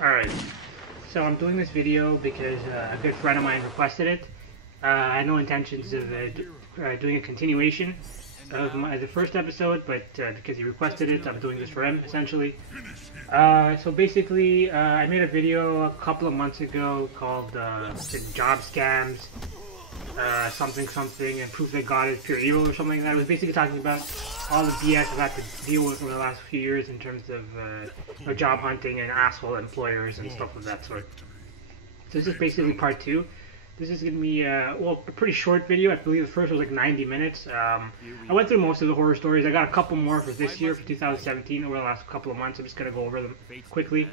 Alright, so I'm doing this video because a good friend of mine requested it. I had no intentions of doing a continuation of the first episode, but because he requested it, I'm doing this for him, essentially. So basically, I made a video a couple of months ago called Job Scams, something, and Proof that God is Pure Evil, or something like that. It was basically talking about all the BS I've had to deal with over the last few years in terms of job hunting and asshole employers and stuff of that sort. So this is basically part 2. This is going to be a pretty short video. I believe the first was like 90 minutes. I went through most of the horror stories. I got a couple more for this year, for 2017, over the last couple of months. I'm just going to go over them quickly.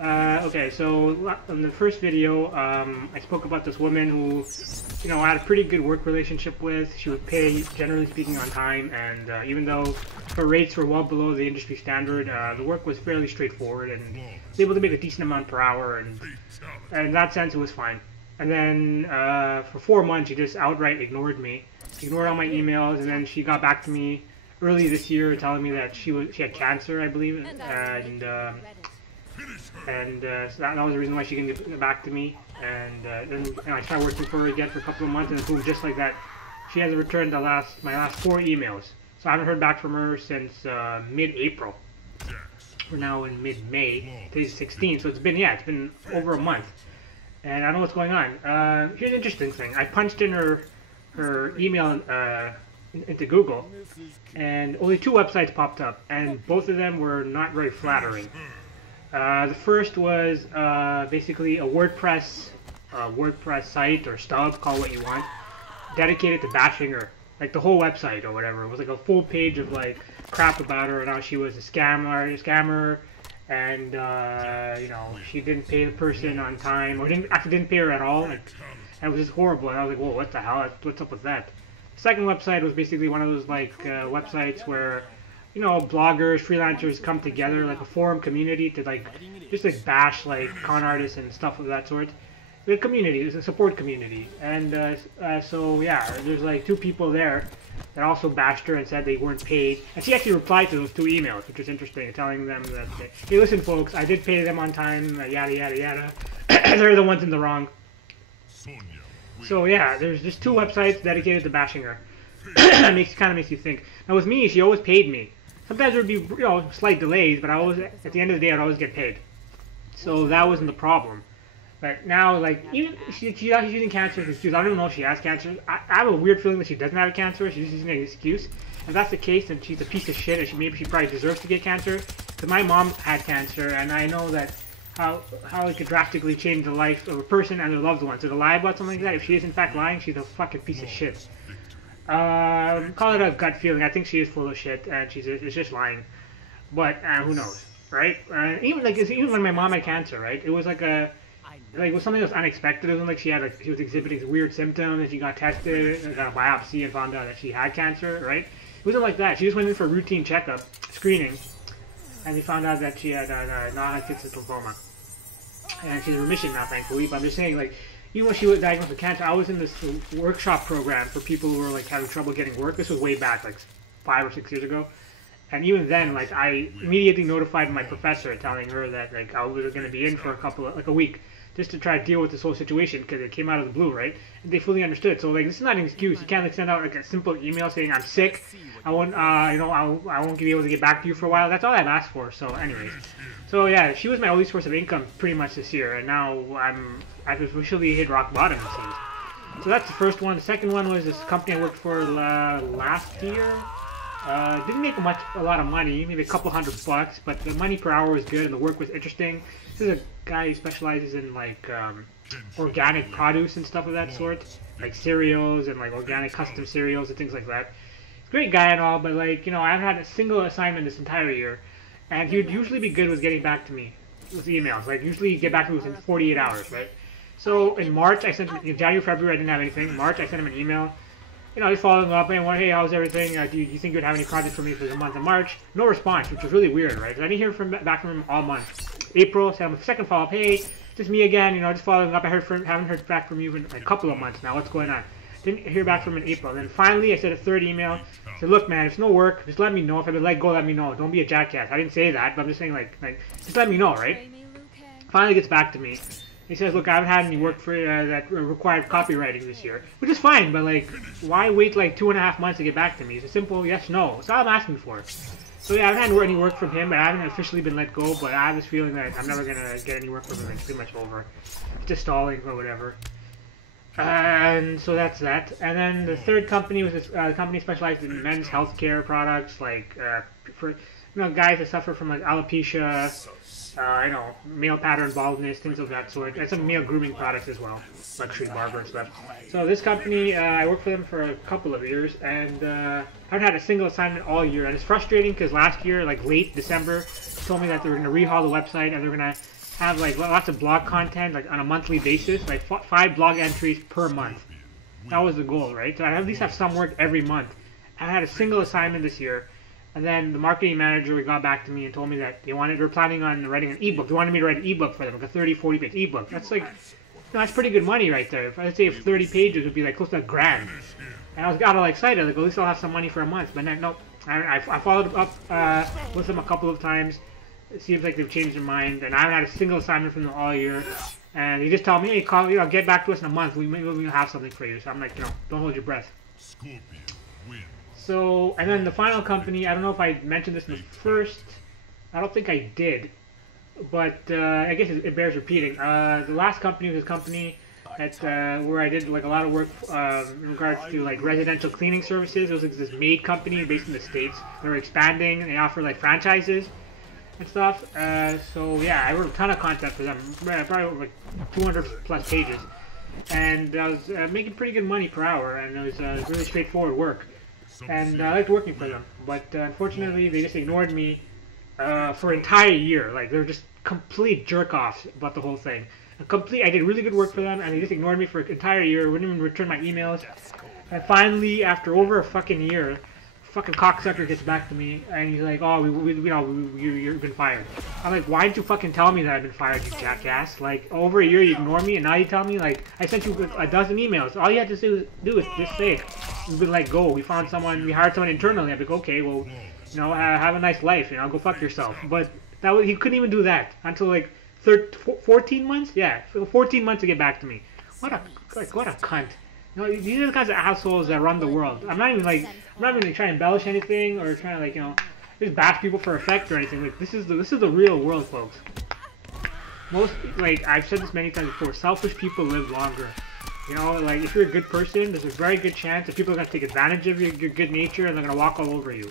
Okay, so in the first video, I spoke about this woman who, I had a pretty good work relationship with. She would pay, generally speaking, on time, and even though her rates were well below the industry standard, the work was fairly straightforward, and was able to make a decent amount per hour, and in that sense, it was fine. And then for 4 months, she just outright ignored me, ignored all my emails, and then she got back to me early this year telling me that she had cancer, I believe, and so that was the reason why she didn't get back to me. And then I started working for her again for a couple of months, and boom, just like that, she hasn't returned my last 4 emails. So I haven't heard back from her since mid-April. We're now in mid-May. Today's 16th, so it's been over a month, and I don't know what's going on. Here's an interesting thing. I punched in her email into Google, and only 2 websites popped up, and both of them were not very flattering. The first was basically a WordPress site or stub, call it what you want, dedicated to bashing her, like the whole website or whatever. It was like a full page of like crap about her and how she was a scammer, and she didn't pay the person on time, or didn't pay her at all. And it was just horrible. And I was like, whoa, what the hell? What's up with that? The second website was basically one of those like websites where bloggers, freelancers come together, like a forum community to just bash like con artists and stuff of that sort. The community, it's a support community, and so yeah, there's like 2 people there that also bashed her and said they weren't paid, and she actually replied to those 2 emails, which was interesting, telling them that, hey, listen folks, I did pay them on time, yada yada yada, they're the ones in the wrong. So yeah, there's just 2 websites dedicated to bashing her. It kind of makes you think. Now with me, she always paid me. Sometimes there would be slight delays, but at the end of the day, I'd always get paid. So that wasn't the problem. But now, like, even she's using cancer as an excuse. I don't even know if she has cancer. I have a weird feeling that she doesn't have cancer. She's just using an excuse. If that's the case, then she's a piece of shit, and maybe she probably deserves to get cancer. Because my mom had cancer, and I know that how it could drastically change the life of a person and their loved ones. So to lie about something like that, if she is in fact lying, she's a fucking piece of shit. Call it a gut feeling. I think she is full of shit, and it's just lying. But who knows, right? Even when my mom had cancer, right? It was it was something that was unexpected. It wasn't like she was exhibiting weird symptoms, and she got tested, and got a biopsy, and found out that she had cancer, right? It wasn't like that. She just went in for a routine checkup, screening, and they found out that she had non-Hodgkin's lymphoma, and she's in remission now, thankfully. But I'm just saying, like, even when she was diagnosed with cancer, I was in this workshop program for people who were like having trouble getting work. This was way back, like 5 or 6 years ago. And even then, like, I immediately notified my professor, telling her that like I was going to be in for a week, just to try to deal with this whole situation, because it came out of the blue, right? And they fully understood. So like, this is not an excuse. You can't like send out like a simple email saying I'm sick. I won't, I won't be able to get back to you for a while. That's all I've asked for. So, anyways, so yeah, she was my only source of income pretty much this year, and now I've officially hit rock bottom, it seems. So that's the first one. The second one was this company I worked for last year. Didn't make a lot of money, maybe a couple $100, but the money per hour was good and the work was interesting. This is a guy who specializes in like organic produce and stuff of that sort, like cereals and like organic custom cereals and things like that. Great guy and all, but like, I haven't had a single assignment this entire year, and he would usually be good with getting back to me with emails. Like, usually he'd get back to me within 48 hours, right? So in March, in January, February, I didn't have anything. March, I sent him an email, just following up, and hey, how's everything? Do you think you'd have any projects for me for the month of March? No response, which was really weird, right? I didn't hear back from him all month. April, sent him a second follow-up, hey, just me again, just following up. Haven't heard back from you in a couple of months now. What's going on? Didn't hear back from him in April. Then finally, I sent a 3rd email. I said, look, man, if it's no work, just let me know. If I let go, let me know. Don't be a jackass. I didn't say that, but I'm just saying, like just let me know, right? Finally gets back to me. He says, look, I haven't had any work for that required copywriting this year, which is fine, but like, why wait like 2.5 months to get back to me? It's a simple yes, no. That's all I'm asking for. So yeah, I haven't had any work from him, but I haven't officially been let go, but I have this feeling that I'm never gonna get any work from him. It's pretty much over. It's just stalling or whatever. And so that's that. And then the third company was this company specialized in men's healthcare products, like for guys that suffer from like alopecia, male pattern baldness, things of that sort, and some male grooming products as well, luxury barber and stuff. So this company, I worked for them for a couple of years, and I haven't had a single assignment all year, and it's frustrating because last year, like late December, they told me that they were going to rehaul the website and they're going to have like lots of blog content, like on a monthly basis, like 5 blog entries per month. That was the goal, right? So I at least have some work every month. I had a single assignment this year. And then the marketing manager got back to me and told me that they were planning on writing an ebook. They wanted me to write an ebook for them, like a 30, 40-page ebook. That's like, that's pretty good money right there. If I'd say 30 pages would be like close to $1,000. And I got all excited, like at least I'll have some money for a month. But then, nope. I followed up with them a couple of times. It seems like they've changed their mind, and I haven't had a single assignment from them all year. And they just tell me, hey, get back to us in a month. Maybe we'll have something for you. So I'm like, don't hold your breath. So, and then the final company, I don't know if I mentioned this in the first, I don't think I did, but I guess it bears repeating. The last company was a company that, where I did like a lot of work in regards to like residential cleaning services. It was like this maid company based in the States. They were expanding, and they offer like franchises and stuff. So yeah, I wrote a ton of content for them, probably like 200 plus pages. And I was making pretty good money per hour, and it was really straightforward work. And I liked working for them, but unfortunately they just ignored me for an entire year. Like, they were just complete jerk-offs about the whole thing. I did really good work for them, and they just ignored me for an entire year, wouldn't even return my emails. And finally, after over a fucking year, fucking cocksucker gets back to me, and he's like, oh, you've been fired. I'm like, why did you fucking tell me that I've been fired, you jackass? Like, over a year you ignore me, and now you tell me, like, I sent you a dozen emails. All you had to do is just say, we've been let go, we hired someone internally. I'd be like, okay, well, have a nice life, go fuck yourself. But he couldn't even do that until like 14 months? Yeah, 14 months to get back to me. What a cunt. These are the kinds of assholes that run the world. I'm not even trying to embellish anything or trying to just bash people for effect or anything. Like, this is the real world, folks. I've said this many times before, selfish people live longer. If you're a good person, there's a very good chance that people are going to take advantage of your good nature and they're going to walk all over you.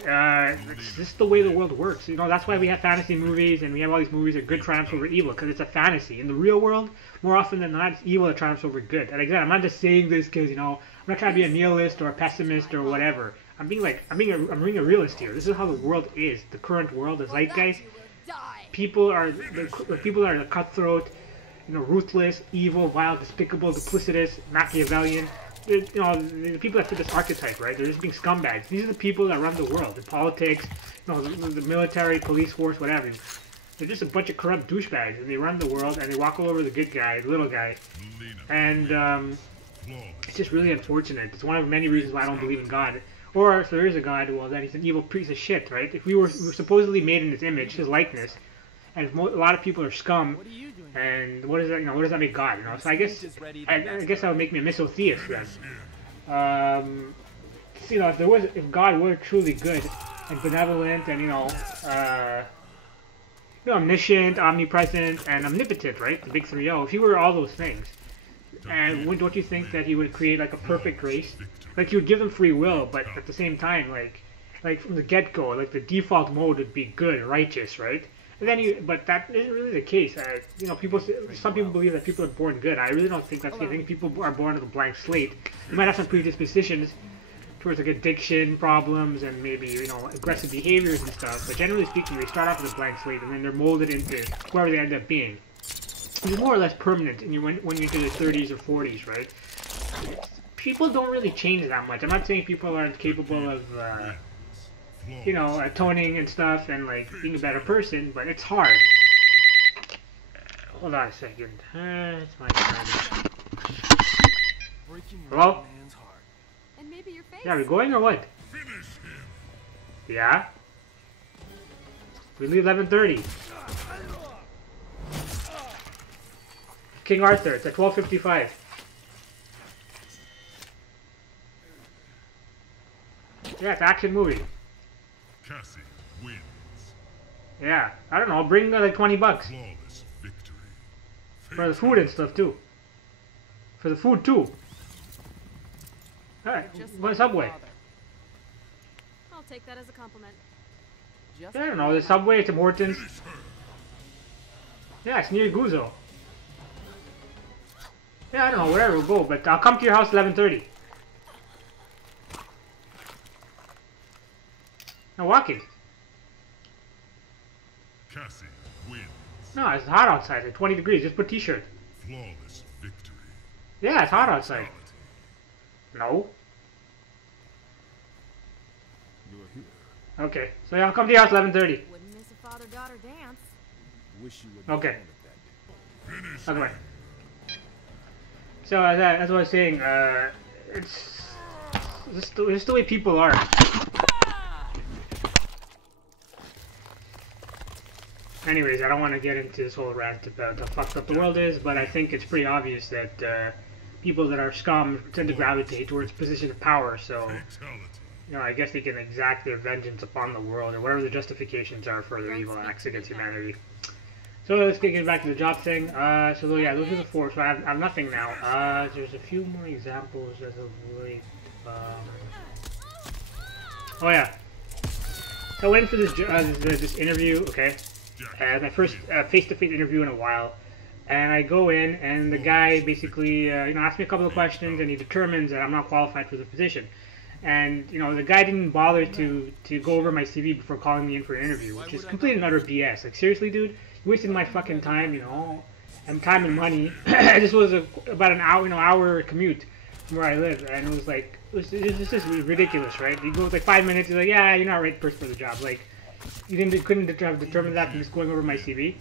It's just the way the world works. That's why we have fantasy movies and we have all these movies that good triumphs over evil, because it's a fantasy. In the real world, more often than not, it's evil that triumphs over good. And again, I'm not just saying this because, I'm not trying to be a nihilist or a pessimist or whatever. I'm being a realist here. This is how the world is. The current world, the zeitgeist. People are cutthroat, ruthless, evil, vile, despicable, duplicitous, Machiavellian. The people that fit this archetype, right? They're just being scumbags. These are the people that run the world. The politics, the military, police force, whatever. They're just a bunch of corrupt douchebags, and they run the world, and they walk all over the good guy, the little guy. And it's just really unfortunate. It's one of many reasons why I don't believe in God. Or if there is a God, well, then he's an evil piece of shit, right? If we were supposedly made in his image, his likeness, and if a lot of people are scum, and what does that, what does that make God? So I guess that would make me a misotheist then. If God were truly good and benevolent and omniscient, omnipresent, and omnipotent, right? The big 3-0. If he were all those things, and don't you think that he would create like a perfect race? Like, he would give them free will, but at the same time, like from the get-go, like the default mode would be good, righteous, right? And then but that isn't really the case. Some people believe that people are born good. I really don't think that's the case. I think people are born with a blank slate. They might have some predispositions towards like addiction problems and maybe aggressive behaviors and stuff. But generally speaking, they start off with a blank slate and then they're molded into whoever they end up being. It's more or less permanent when you're into the 30s or 40s, right? People don't really change that much. I'm not saying people aren't capable of atoning and stuff and like being a better person, but it's hard. Hold on a second. It's my turn. Hello? Yeah, are we going or what? Yeah? We leave 11:30. King Arthur. It's at 12:55. Yeah, it's an action movie. Cassie wins. Yeah, I don't know. Bring like $20 Flawless victory. for the food and stuff too. For the food too. All right, go to Subway. I'll take that as a compliment. Yeah, I don't know. The Subway, Tim Hortons. Yeah, it's near Guzzo. Yeah, I don't know. Wherever we'll go, but I'll come to your house 11:30. I'm walking. Cassie wins. No, it's hot outside. It's 20 degrees. Just put t-shirt. Flawless victory. Yeah, it's hot outside. No. You're here. Okay, so yeah, I'll come to your house 11:30. Wouldn't miss a father-daughter dance. Wish you would Okay. Finish. Okay. So as I was saying, it's just the way people are. Anyways, I don't want to get into this whole rant about how fucked up the world is, but I think it's pretty obvious that people that are scum tend to gravitate towards positions of power. So, Fatality. you know, I guess they can exact their vengeance upon the world or whatever the justifications are for their evil acts against humanity. So let's get back to the job thing. So yeah, those are the four. So I have nothing now. There's a few more examples as of late. Oh yeah. So I went in for this interview. Okay. My first face-to-face interview in a while, and I go in, and the guy basically, you know, asks me a couple of questions, and he determines that I'm not qualified for the position. And you know, the guy didn't bother to go over my CV before calling me in for an interview, which is complete and utter BS. Like seriously, dude, you wasted my fucking time, you know, and time and money. This was about an hour, hour commute from where I live, and it was like, this is ridiculous, right? You go with like 5 minutes, you're like, yeah, you're not the right person for the job, like. You couldn't have determined that from just going over my CV.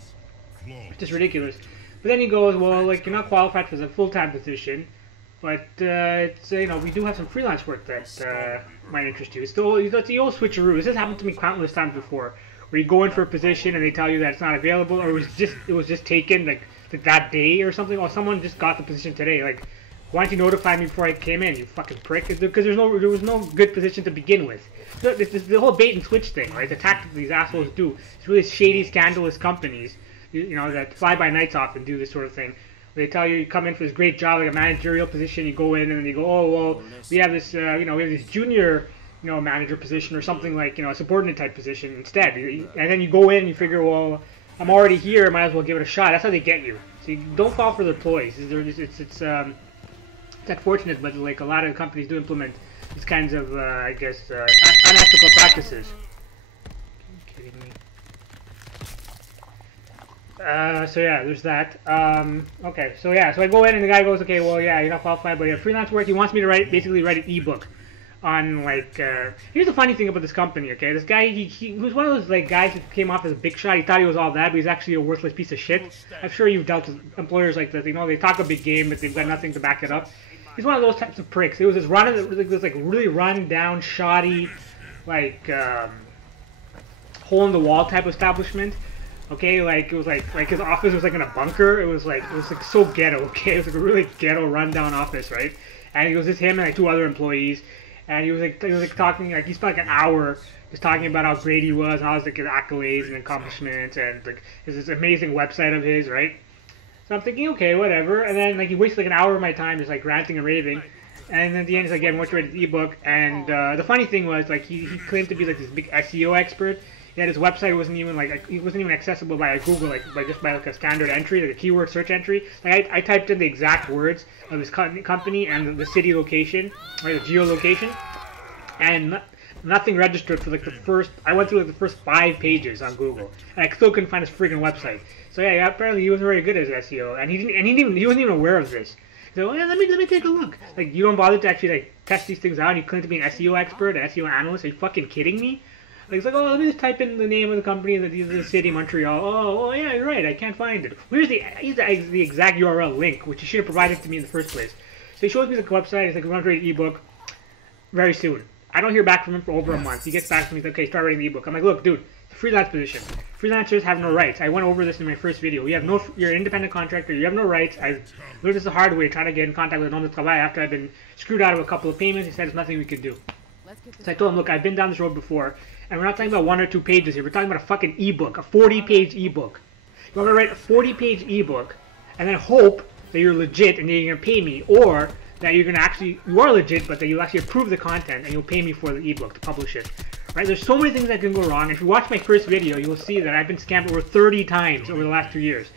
It's just ridiculous. But then he goes, well, like, you're not qualified for the full-time position, but, it's, you know, we do have some freelance work that might interest you. It's the old switcheroo. This has happened to me countless times before, where you go in for a position and they tell you that it's not available, or it was just taken, like that day or something, or someone just got the position today. Like, why didn't you notify me before I came in, you fucking prick? Because there was no good position to begin with. The whole bait and switch thing, right? The tactics these assholes do. It's really shady, scandalous companies, you know, that fly by nights often do this sort of thing. They tell you come in for this great job, like a managerial position. You go in and then you go, oh well, we have this, you know, we have this junior, you know, manager position or something like, you know, a subordinate type position instead. And then you go in and you figure, well, I'm already here, might as well give it a shot. That's how they get you. So you don't fall for their ploys. It's unfortunate, but like a lot of companies do implement these kinds of, I guess, unethical practices. Are you kidding me? So yeah, there's that. Okay, so yeah, so I go in and the guy goes, okay, well, yeah, you're not qualified, but you have freelance work. He wants me to basically write an ebook on, like, here's the funny thing about this company, okay? This guy, he was one of those, like, guys who came off as a big shot. He thought he was all that, but he's actually a worthless piece of shit. I'm sure you've dealt with employers like this. You know, they talk a big game, but they've got nothing to back it up. He's one of those types of pricks. It was this really run down, shoddy, like, hole in the wall type establishment. Okay, like it was like his office was like in a bunker. It was like so ghetto. Okay, it was like a really ghetto, run-down office, right? And it was just him and like two other employees. And he was like talking, like he spent like an hour just talking about how great he was and all his like his accolades and accomplishments and like this amazing website of his, right? So I'm thinking, okay, whatever. And then like he wasted like an hour of my time just like ranting and raving. And then at the end, he's like, yeah, I want to write his ebook. And the funny thing was, like, he claimed to be like this big SEO expert. Yet his website wasn't even accessible by Google, like by a standard entry, like a keyword search entry. Like I typed in the exact words of his company and the city location, or the geolocation, and nothing registered for like the first. I went through like the first 5 pages on Google, and I still couldn't find his freaking website. So yeah, apparently he wasn't very good at SEO, and he wasn't even aware of this. So yeah, let me take a look. Like, you don't bother to actually like test these things out. And you claim to be an SEO expert, an SEO analyst. Are you fucking kidding me? Like, it's like, oh, let me just type in the name of the company and the city, Montreal. Oh, yeah, you're right. I can't find it. Here's the exact URL link, which you should have provided to me in the first place. So he shows me the website. He's like, we're going to write an ebook very soon. I don't hear back from him for over a month. He gets back to me. He's like, okay, start writing the ebook. I'm like, look, dude, freelance position. Freelancers have no rights. I went over this in my first video. You're an independent contractor. You have no rights. I learned this the hard way, trying to get in contact with an homme de travail after I've been screwed out of a couple of payments. He said there's nothing we can do. So I told him, look, I've been down this road before, and we're not talking about 1 or 2 pages here. We're talking about a fucking ebook, a 40-page ebook. You want me to write a 40-page ebook and then hope that you're legit and that you're going to pay me, or that you are legit, but that you'll actually approve the content and you'll pay me for the ebook to publish it. Right? There's so many things that can go wrong. If you watch my first video, you'll see that I've been scammed over 30 times over the last 2 years.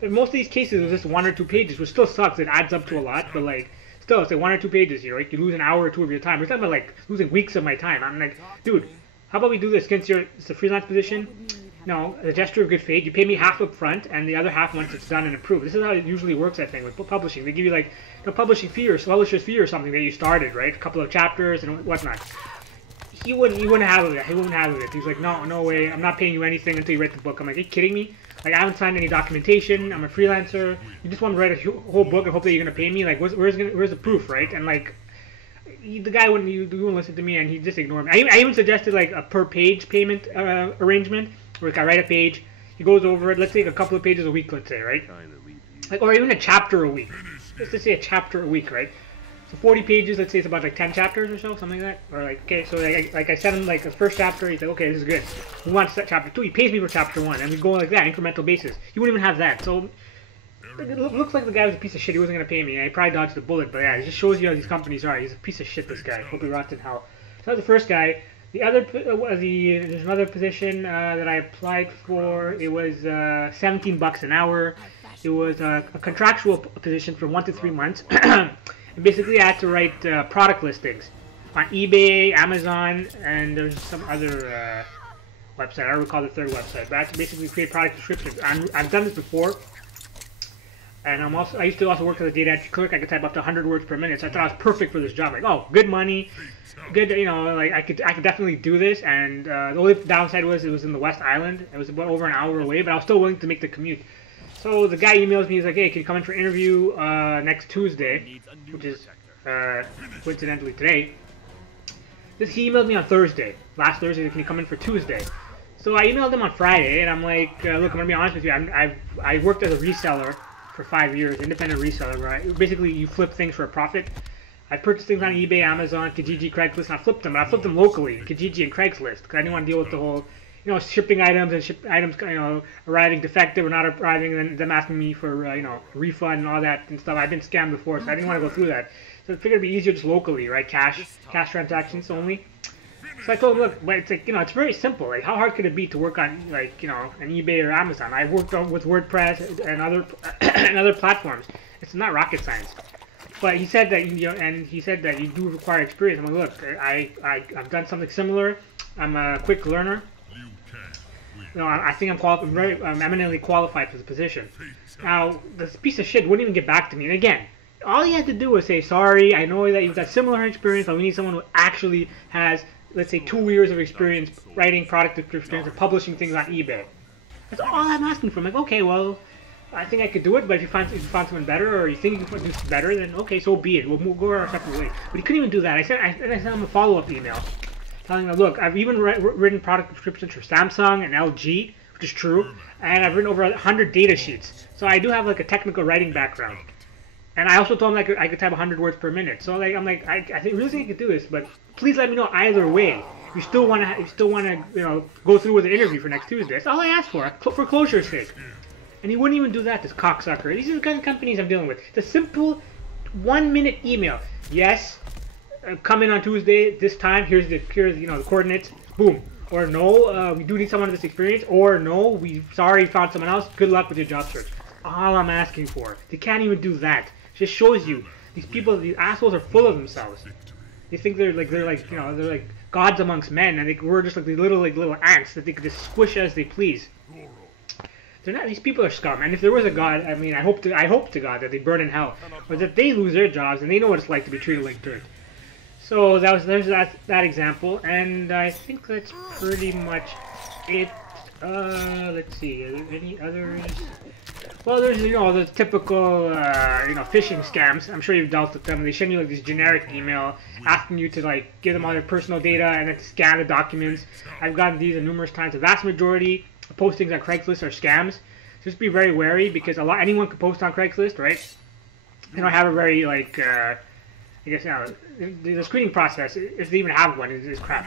But most of these cases are just 1 or 2 pages, which still sucks. It adds up to a lot, but like, still, it's like 1 or 2 pages here, right? You lose an hour or 2 of your time. We're talking about like losing weeks of my time. I'm like, dude, how about we do this? Since it's a freelance position, no, a gesture of good faith. You pay me half up front, and the other half once it's done and approved. This is how it usually works, I think, with publishing. They give you like a publishing fee or publisher's fee or something that you started, right? A couple of chapters and whatnot. He wouldn't have it. He wouldn't have it. He's like, no way. I'm not paying you anything until you write the book. I'm like, are you kidding me? Like, I haven't signed any documentation. I'm a freelancer. You just want to write a whole book and hope that you're gonna pay me? Like, where's the proof, right? And like, the guy wouldn't listen to me, and he just ignored me. I even suggested like a per page payment arrangement, where like I write a page, he goes over it. Let's take a couple of pages a week, let's say, right? Like, or even a chapter a week. Let's just say a chapter a week, right? So 40 pages, let's say it's about like 10 chapters or so, something like that. Or like, okay, so like I sent him like the first chapter, he's like, okay, this is good. We want chapter 2, he pays me for chapter 1, and we go like that, incremental basis. He wouldn't even have that, so it looks like the guy was a piece of shit. He wasn't going to pay me, and he probably dodged the bullet, but yeah, it just shows you how these companies are. He's a piece of shit, this guy. Hope he rots in hell. So that was the first guy. The other, there's another position that I applied for. It was $17 an hour. It was a contractual position for 1 to 3 months. And basically, I had to write product listings on eBay, Amazon, and there's some other website. I don't recall the third website, but I had to basically create product descriptions. I've done this before, and I used to also work as a data entry clerk. I could type up to 100 words per minute, so I thought I was perfect for this job. Like, oh, good money, good, like I could definitely do this. And the only downside was it was in the West Island. It was about over an hour away, but I was still willing to make the commute. So the guy emails me, he's like, hey, can you come in for an interview next Tuesday, which is coincidentally today. He emailed me on Thursday, last Thursday, can you come in for Tuesday? So I emailed him on Friday, and I'm like, look, I'm going to be honest with you, I worked as a reseller for 5 years, independent reseller, where basically you flip things for a profit. I purchased things on eBay, Amazon, Kijiji, Craigslist, and I flipped them, but I flipped them locally, Kijiji and Craigslist, because I didn't want to deal with the whole, shipping items and items, arriving defective or not arriving, and then them asking me for, refund and all that and stuff. I've been scammed before, so I didn't want to go through that. So I figured it'd be easier just locally, right? Cash transactions only. So I told him, look, but it's like, it's very simple. Like, how hard could it be to work on, like, an eBay or Amazon? I worked with WordPress and other and other platforms. It's not rocket science. But he said that, he said that you do require experience. I'm like, look, I've done something similar. I'm a quick learner. I think I'm eminently qualified for the position. Now, this piece of shit wouldn't even get back to me. And again, all he had to do was say, sorry, I know that you've got similar experience, but we need someone who actually has, let's say, 2 years of experience writing product descriptions and publishing things on eBay. That's all I'm asking for. I'm like, okay, well, I think I could do it, but if you find someone better, or you think you can do this better, then okay, so be it. We'll go our separate ways. But he couldn't even do that. I sent him a follow-up email telling him, look, I've even written product descriptions for Samsung and LG, which is true, and I've written over 100 data sheets. So I do have like a technical writing background. And I also told him I could type 100 words per minute. So like, I'm like, I really think I could do this, but please let me know either way. You still want to go through with the interview for next Tuesday. That's all I asked for closure's sake. And he wouldn't even do that, this cocksucker. These are the kind of companies I'm dealing with. It's a simple 1-minute email. Yes, come in on Tuesday, this time, here's the coordinates, boom. Or no, we do need someone with this experience, or no, we found someone else, good luck with your job search. All I'm asking for. They can't even do that. It just shows you, these assholes are full of themselves. They think they're like gods amongst men, and we're just like these little ants that they could just squish as they please. They're not. These people are scum. And if there was a god, I mean, I hope to God that they burn in hell, or that they lose their jobs and they know what it's like to be treated like dirt. So there's that example, and I think that's pretty much it Let's see. Are there any others? Well, there's the typical phishing scams. I'm sure you've dealt with them. They send you like this generic email asking you to like give them all their personal data and then to scan the documents. I've gotten these numerous times. The vast majority of postings on Craigslist are scams. Just be very wary because anyone can post on Craigslist, right? They don't have a very like I guess the screening process, if they even have one, is crap.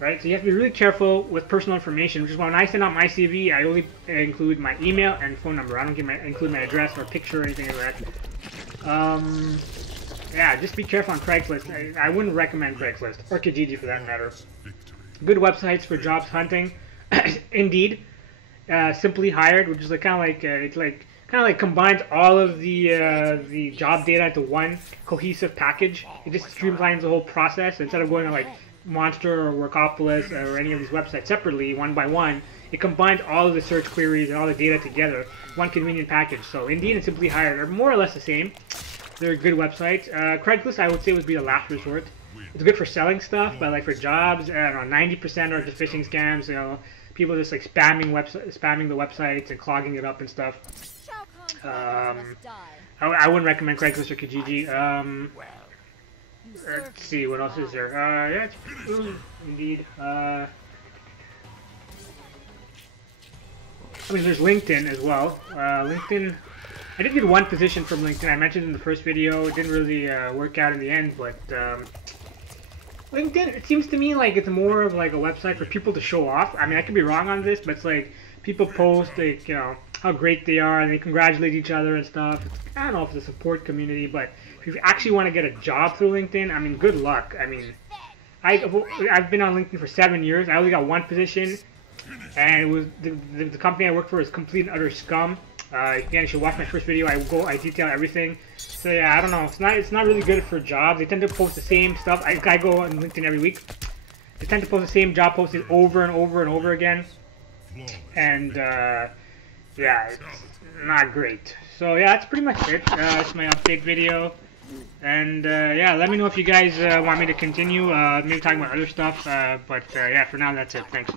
Right, so you have to be really careful with personal information, which is why when I send out my CV, I only include my email and phone number. I don't include my address or picture or anything like that. Yeah, just be careful on Craigslist. I wouldn't recommend Craigslist, or Kijiji for that matter. Good websites for jobs hunting. Indeed, Simply Hired, which is like kind of like combines all of the job data into one cohesive package. It just streamlines the whole process instead of going on like Monster or Workopolis or any of these websites separately, one by one. It combines all of the search queries and all the data together, one convenient package. So Indeed and Simply Hired are more or less the same. They're good websites. Craigslist, I would say, would be the last resort. It's good for selling stuff, but like for jobs, I don't know, 90% are just phishing scams. People just like spamming the websites and clogging it up and stuff. I wouldn't recommend Craigslist or Kijiji. Let's see, what else is there? Yeah, it's Indeed. I mean, there's LinkedIn as well. LinkedIn, I did get one position from LinkedIn. I mentioned in the first video. It didn't really work out in the end, but LinkedIn, it seems to me like it's more of like a website for people to show off. I mean, I could be wrong on this, but it's like people post like, how great they are and they congratulate each other and stuff. I don't know if it's a support community, but if you actually want to get a job through LinkedIn, I mean, good luck. I mean, I've been on LinkedIn for 7 years. I only got one position, and it was the company I worked for is complete and utter scum. Again, you should watch my first video. I detail everything. So yeah, I don't know. It's not really good for jobs. They tend to post the same stuff. I go on LinkedIn every week. They tend to post the same job postings over and over and over again, and yeah, it's not great. So yeah, that's pretty much it. It's my update video. And yeah, let me know if you guys want me to continue, maybe talking about other stuff. But yeah, for now, that's it. Thanks.